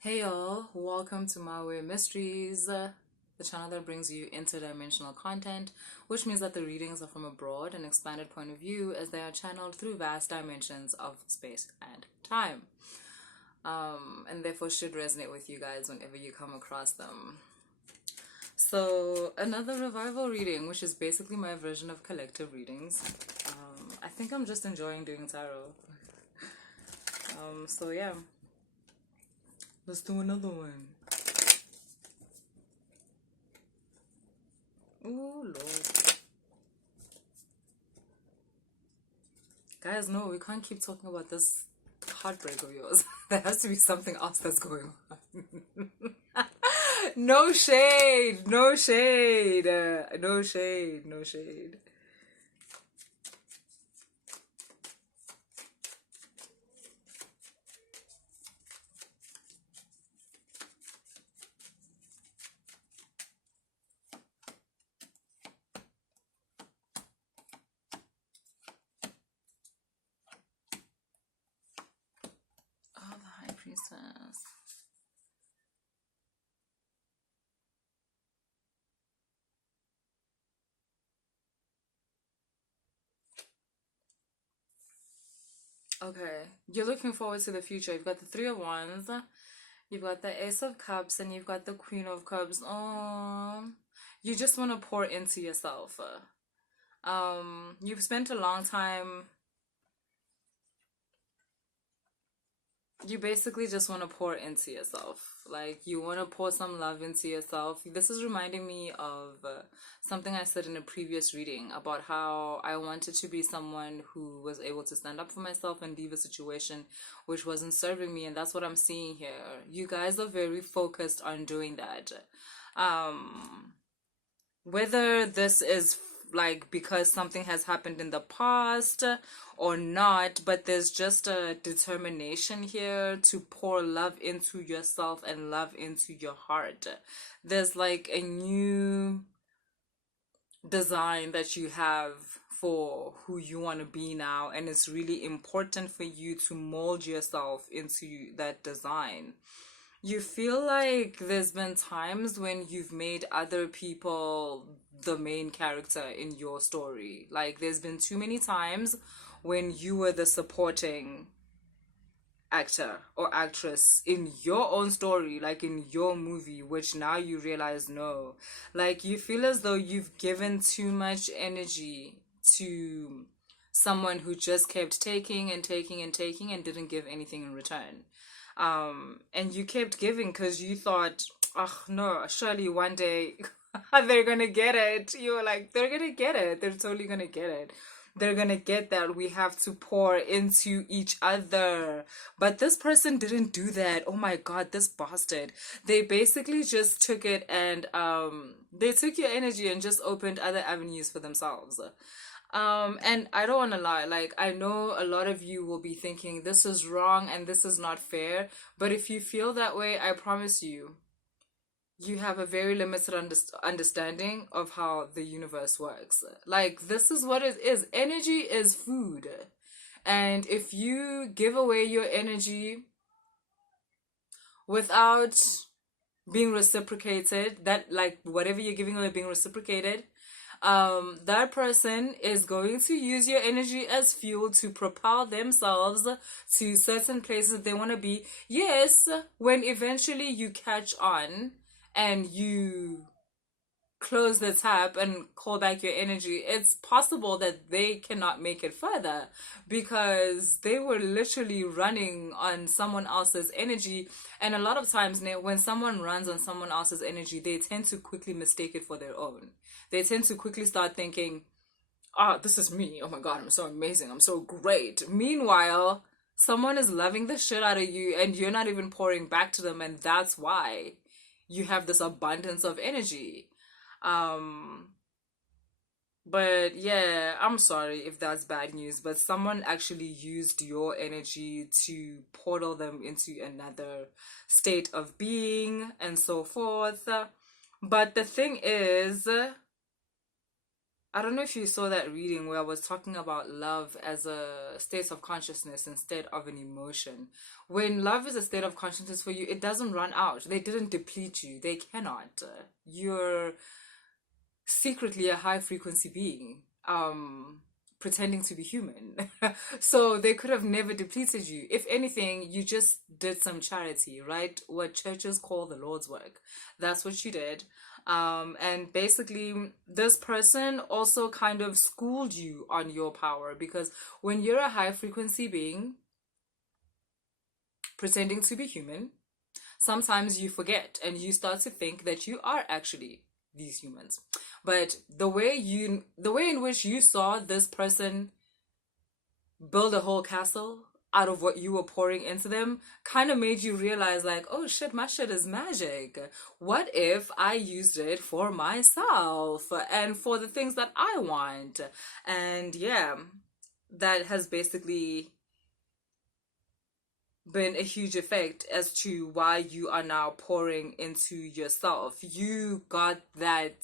Hey y'all, welcome to My Way Mysteries, the channel that brings you interdimensional content, which means that the readings are from a broad and expanded point of view as they are channeled through vast dimensions of space and time. And therefore should resonate with you guys whenever you come across them. So, another revival reading, which is basically my version of collective readings. I think I'm just enjoying doing tarot. So yeah. Let's do another one. Oh, Lord. Guys, no, we can't keep talking about this heartbreak of yours. There has to be something else that's going on. No shade, no shade, no shade, no shade. Oh, the High Priestess. Okay, you're looking forward to the future. You've got the Three of Wands, you've got the Ace of Cups, and you've got the Queen of Cups. Oh, you just want to pour into yourself. You've spent a long time. You basically just want to pour into yourself. Like, you want to pour some love into yourself. This is reminding me of something I said in a previous reading about how I wanted to be someone who was able to stand up for myself and leave a situation which wasn't serving me. And that's what I'm seeing here. You guys are very focused on doing that. Um, Whether this is like because something has happened in the past or not, but there's just a determination here to pour love into yourself and love into your heart. There's like a new design that you have for who you want to be now, and it's really important for you to mold yourself into that design. You feel like there's been times when you've made other people the main character in your story. Like, there's been too many times when you were the supporting actor or actress in your own story, like in your movie, which now you realize no. Like, you feel as though you've given too much energy to someone who just kept taking and taking and taking and didn't give anything in return. And you kept giving because you thought, oh no, surely one day they're gonna get it. You were like, they're gonna get it. They're totally gonna get it. They're gonna get that we have to pour into each other. But this person didn't do that. Oh my god, this bastard. They basically just took it and they took your energy and just opened other avenues for themselves. And I don't want to lie, like, I know a lot of you will be thinking this is wrong and this is not fair, but if you feel that way, I promise you, you have a very limited understanding of how the universe works. Like, this is what it is. Energy is food. And if you give away your energy without being reciprocated, that, like, whatever you're giving away being reciprocated, that person is going to use your energy as fuel to propel themselves to certain places they want to be. Yes, when eventually you catch on and you close the tap and call back your energy, it's possible that they cannot make it further because they were literally running on someone else's energy. And a lot of times, when someone runs on someone else's energy, they tend to quickly mistake it for their own. They tend to quickly start thinking, oh, this is me. Oh my God, I'm so amazing. I'm so great. Meanwhile, someone is loving the shit out of you and you're not even pouring back to them. And that's why you have this abundance of energy. Um, but yeah, I'm sorry if that's bad news, but someone actually used your energy to portal them into another state of being and so forth. But the thing is, I don't know if you saw that reading where I was talking about love as a state of consciousness instead of an emotion. When love is a state of consciousness for you, it doesn't run out. They didn't deplete you. They cannot. You're secretly a high frequency being, pretending to be human. So they could have never depleted you. If anything, you just did some charity, right? What churches call the Lord's work. That's what you did. And basically, this person also kind of schooled you on your power, because when you're a high frequency being pretending to be human, sometimes you forget and you start to think that you are actually these humans. But the way in which you saw this person build a whole castle out of what you were pouring into them kind of made you realize, like, oh shit, my shit is magic. What if I used it for myself and for the things that I want? And yeah, that has basically been a huge effect as to why you are now pouring into yourself. You got that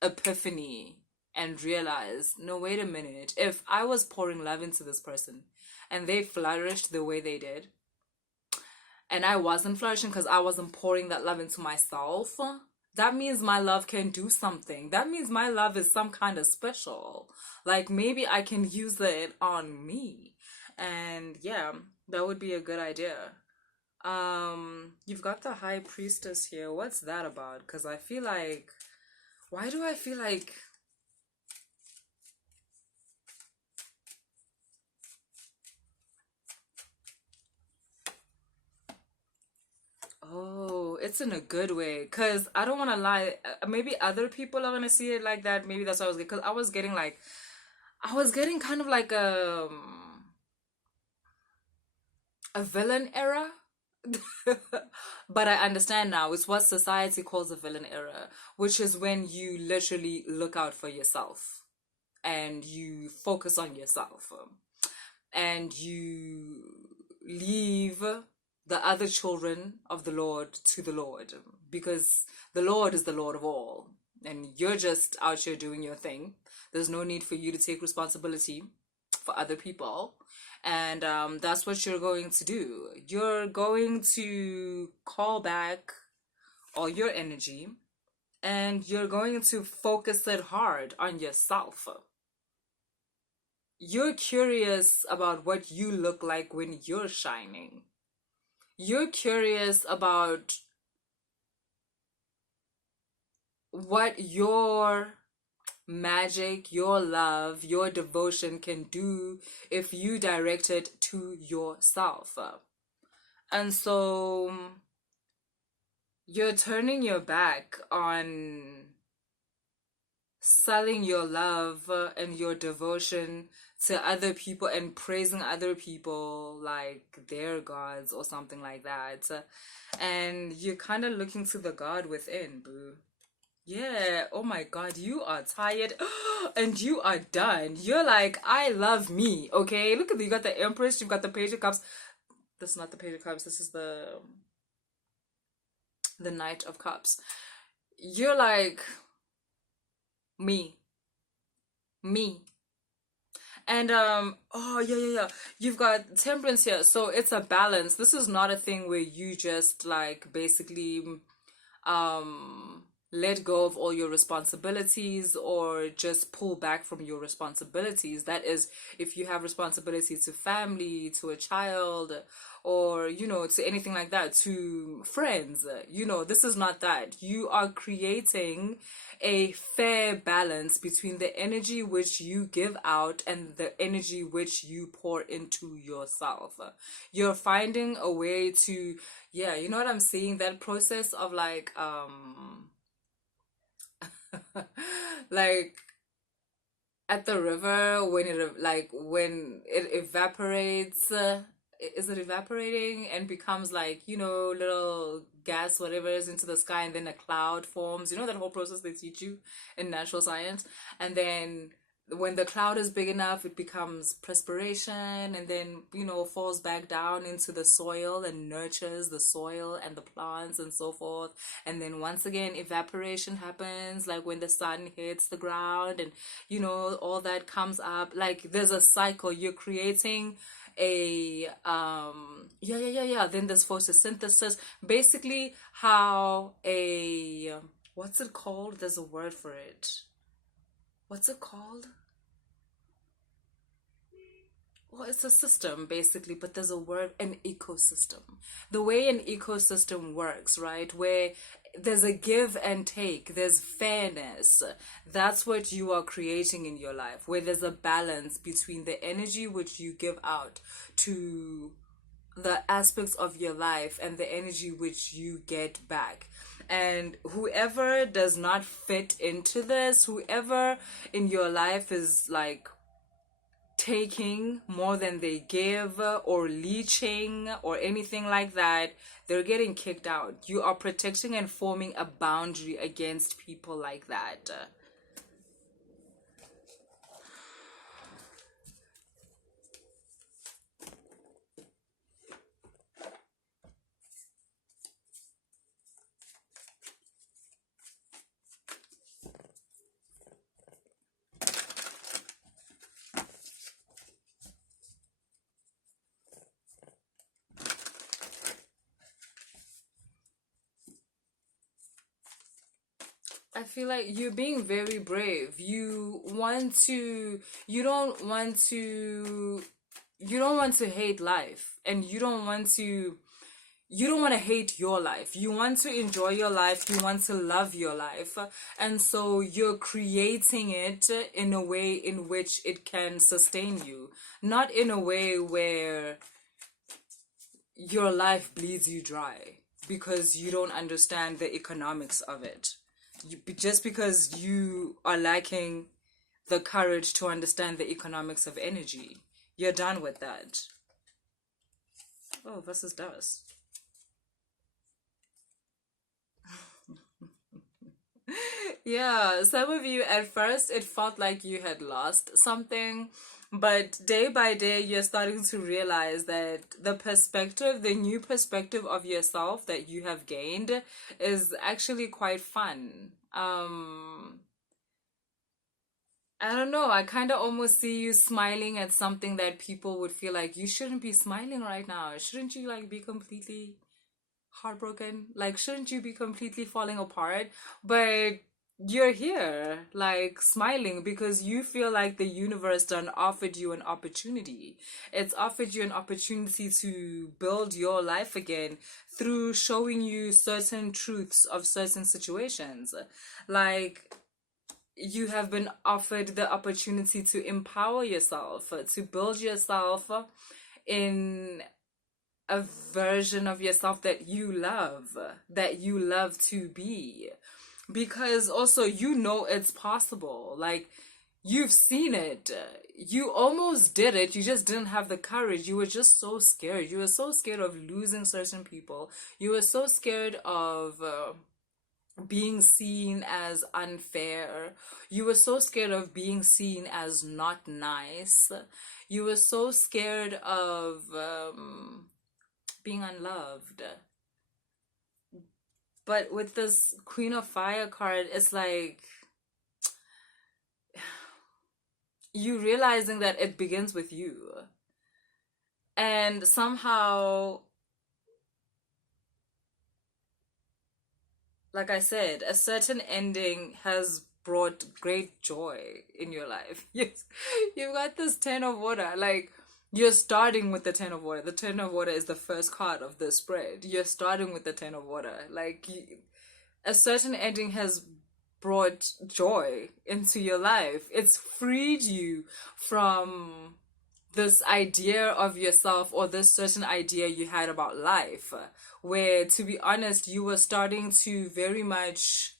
epiphany and realized, no, wait a minute. If I was pouring love into this person and they flourished the way they did, and I wasn't flourishing because I wasn't pouring that love into myself, that means my love can do something. That means my love is some kind of special. Like maybe I can use it on me. And yeah, that would be a good idea. You've got the high priestess here. What's that about? Because I feel like, why do I feel like, oh, it's in a good way. Because I don't want to lie. Maybe other people are going to see it like that. Maybe that's what I was getting. Because I was getting kind of like a villain era. But I understand now. It's what society calls a villain era, which is when you literally look out for yourself and you focus on yourself, and you leave the other children of the Lord to the Lord, because the Lord is the Lord of all, and you're just out here doing your thing. There's no need for you to take responsibility for other people. And that's what you're going to do. You're going to call back all your energy and you're going to focus it hard on yourself. You're curious about what you look like when you're shining. You're curious about what your magic, your love, your devotion can do if you direct it to yourself. And so you're turning your back on selling your love and your devotion to other people and praising other people like they're gods or something like that. And you're kind of looking to the God within, boo. Yeah, oh my God, you are tired and you are done. You're like, I love me, okay? Look at you got the Empress, you've got the Page of Cups. This is not the Page of Cups, this is the Knight of Cups. You're like, me, me. And oh yeah. You've got Temperance here, so it's a balance. This is not a thing where you just like basically let go of all your responsibilities or just pull back from your responsibilities. That is, if you have responsibility to family, to a child, or to anything like that, to friends, this is not that. You are creating a fair balance between the energy which you give out and the energy which you pour into yourself. You're finding a way to, yeah, you know what I'm saying, that process of like like at the river when it evaporates, is it evaporating and becomes like little gas whatever is into the sky, and then a cloud forms, that whole process they teach you in natural science, and then when the cloud is big enough, it becomes perspiration, and then, falls back down into the soil and nurtures the soil and the plants and so forth. And then once again, evaporation happens, like when the sun hits the ground, and, all that comes up. Like, there's a cycle. You're creating a yeah, then there's photosynthesis. Basically, how a what's it called? There's a word for it. What's it called? Well, it's a system basically, but there's a word, an ecosystem. The way an ecosystem works, right? Where there's a give and take, there's fairness. That's what you are creating in your life, where there's a balance between the energy which you give out to the aspects of your life and the energy which you get back. And whoever does not fit into this, whoever in your life is like taking more than they give, or leeching or anything like that, they're getting kicked out. You are protecting and forming a boundary against people like that. I feel like you're being very brave. You don't want to hate life, and you don't want to hate your life. You want to enjoy your life. You want to love your life. And so you're creating it in a way in which it can sustain you, not in a way where your life bleeds you dry because you don't understand the economics of it. Just because you are lacking the courage to understand the economics of energy, you're done with that. Oh, versus does. Yeah, some of you at first it felt like you had lost something, but day by day you're starting to realize that the new perspective of yourself that you have gained is actually quite fun. I don't know, I kind of almost see you smiling at something that people would feel like you shouldn't be smiling right now. Shouldn't you like be completely heartbroken? Like, shouldn't you be completely falling apart? But you're here, like, smiling because you feel like the universe done offered you an opportunity. It's offered you an opportunity to build your life again through showing you certain truths of certain situations. Like, you have been offered the opportunity to empower yourself, to build yourself in a version of yourself that you love to be. Because also, it's possible. Like, you've seen it. You almost did it. You just didn't have the courage. You were just so scared. You were so scared of losing certain people. You were so scared of being seen as unfair. You were so scared of being seen as not nice. You were so scared of being unloved. But with this Queen of Fire card, it's like you realizing that it begins with you. And somehow, like I said, a certain ending has brought great joy in your life. Yes, you've got this Ten of Water. Like, you're starting with the Ten of Water. The Ten of Water is the first card of the spread. You're starting with the Ten of Water. Like, a certain ending has brought joy into your life. It's freed you from this idea of yourself, or this certain idea you had about life, where, to be honest, you were starting to very much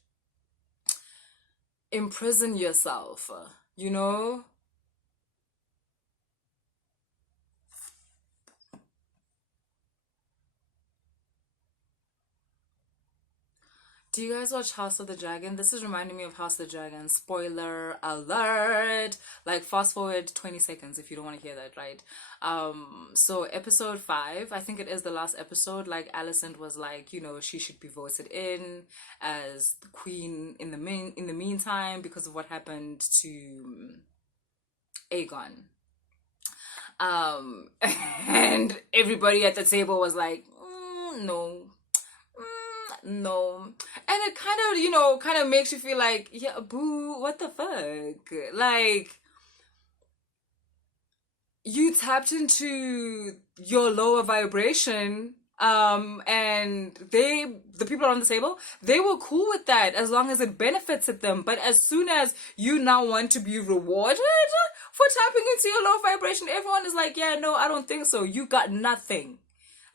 imprison yourself, you know? Do you guys watch House of the Dragon? This is reminding me of House of the Dragon. Spoiler alert! Like, fast forward 20 seconds if you don't want to hear that, right? So episode 5, I think it is the last episode, like, Alicent was like, you know, she should be voted in as the queen in the meantime because of what happened to Aegon. And everybody at the table was like, no, no. And it kind of, you know, kind of makes you feel like, yeah, boo, what the fuck? Like, you tapped into your lower vibration, and the people around the table, they were cool with that as long as it benefited them. But as soon as you now want to be rewarded for tapping into your low vibration, everyone is like, yeah, no, I don't think so. You got nothing.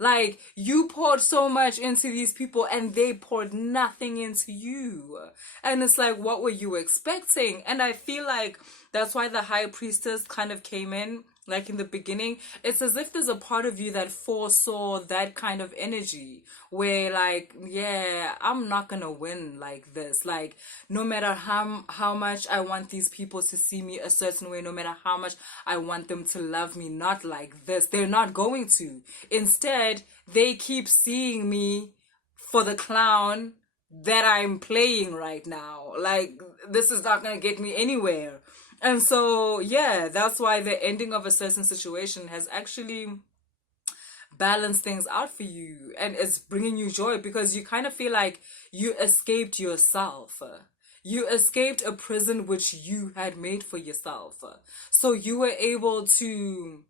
Like, you poured so much into these people and they poured nothing into you. And it's like, what were you expecting? And I feel like that's why the high priestess kind of came in, like in the beginning. It's as if there's a part of you that foresaw that kind of energy where, like, yeah, I'm not gonna win like this. Like, no matter how much I want these people to see me a certain way, no matter how much I want them to love me not like this, they're not going to. Instead, they keep seeing me for the clown that I'm playing right now. Like, this is not gonna get me anywhere. And so, yeah, that's why the ending of a certain situation has actually balanced things out for you, and it's bringing you joy because you kind of feel like you escaped yourself. You escaped a prison which you had made for yourself. So you were able to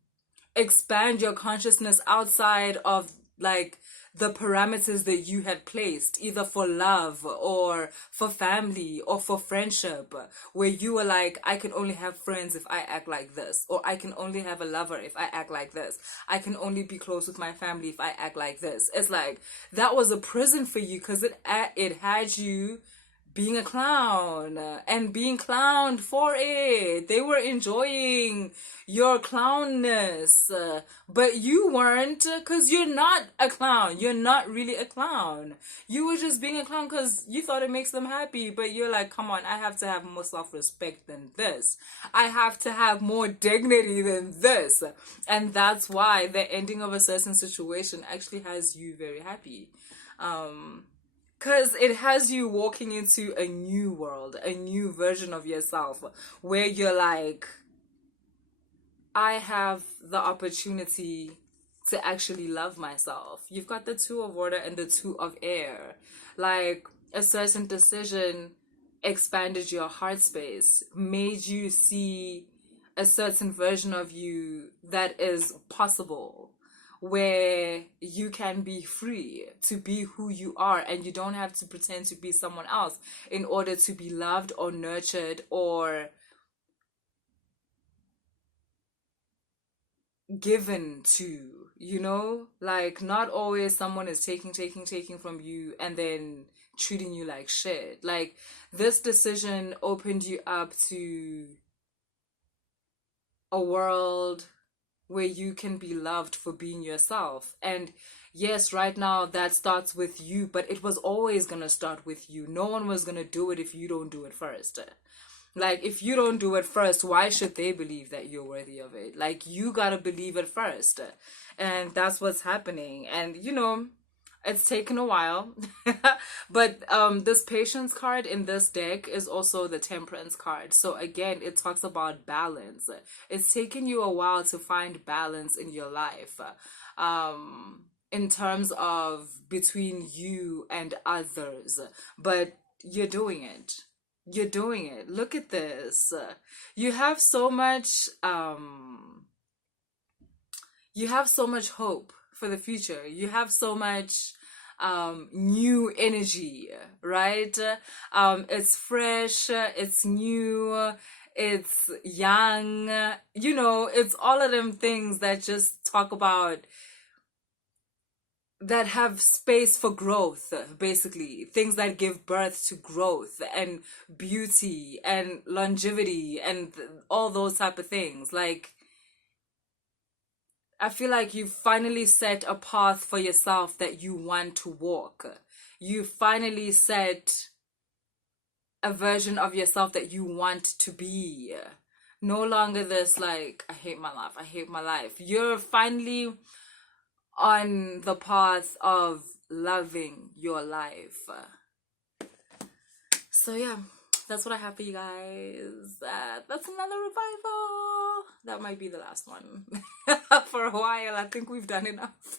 expand your consciousness outside of, like, the parameters that you had placed, either for love or for family or for friendship, where you were like, I can only have friends if I act like this, or I can only have a lover if I act like this, I can only be close with my family if I act like this. It's like, that was a prison for you because it had you being a clown and being clowned for it. They were enjoying your clownness, but you weren't, because you're not a clown. You're not really a clown. You were just being a clown because you thought it makes them happy, but you're like, come on, I have to have more self-respect than this. I have to have more dignity than this. And that's why the ending of a certain situation actually has you very happy. Because it has you walking into a new world, a new version of yourself, where you're like, I have the opportunity to actually love myself. You've got the 2 of water and the 2 of air. Like, a certain decision expanded your heart space, made you see a certain version of you that is possible, where you can be free to be who you are and you don't have to pretend to be someone else in order to be loved or nurtured or given to, you know? Like, not always someone is taking from you and then treating you like shit. Like, this decision opened you up to a world where you can be loved for being yourself. And yes, right now that starts with you, but it was always gonna start with you. No one was gonna do it if you don't do it first. Like, if you don't do it first, why should they believe that you're worthy of it? Like, you gotta believe it first. And that's what's happening. And, you know, it's taken a while. But this patience card in this deck is also the temperance card. So again, it talks about balance. It's taken you a while to find balance in your life. In terms of between you and others. But you're doing it. You're doing it. Look at this. You have so much hope for the future. You have so much new energy, right? It's fresh, it's new, it's young, you know, it's all of them things that just talk about, that have space for growth, basically. Things that give birth to growth and beauty and longevity and all those type of things. Like, I feel like you finally set a path for yourself that you want to walk. You finally set a version of yourself that you want to be. No longer this like, I hate my life, I hate my life. You're finally on the path of loving your life. So yeah, that's what I have for you guys. That's another revival. That might be the last one for a while. I think we've done enough.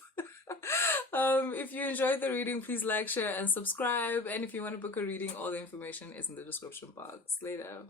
If you enjoyed the reading, please like, share, and subscribe. And if you want to book a reading, all the information is in the description box. Later.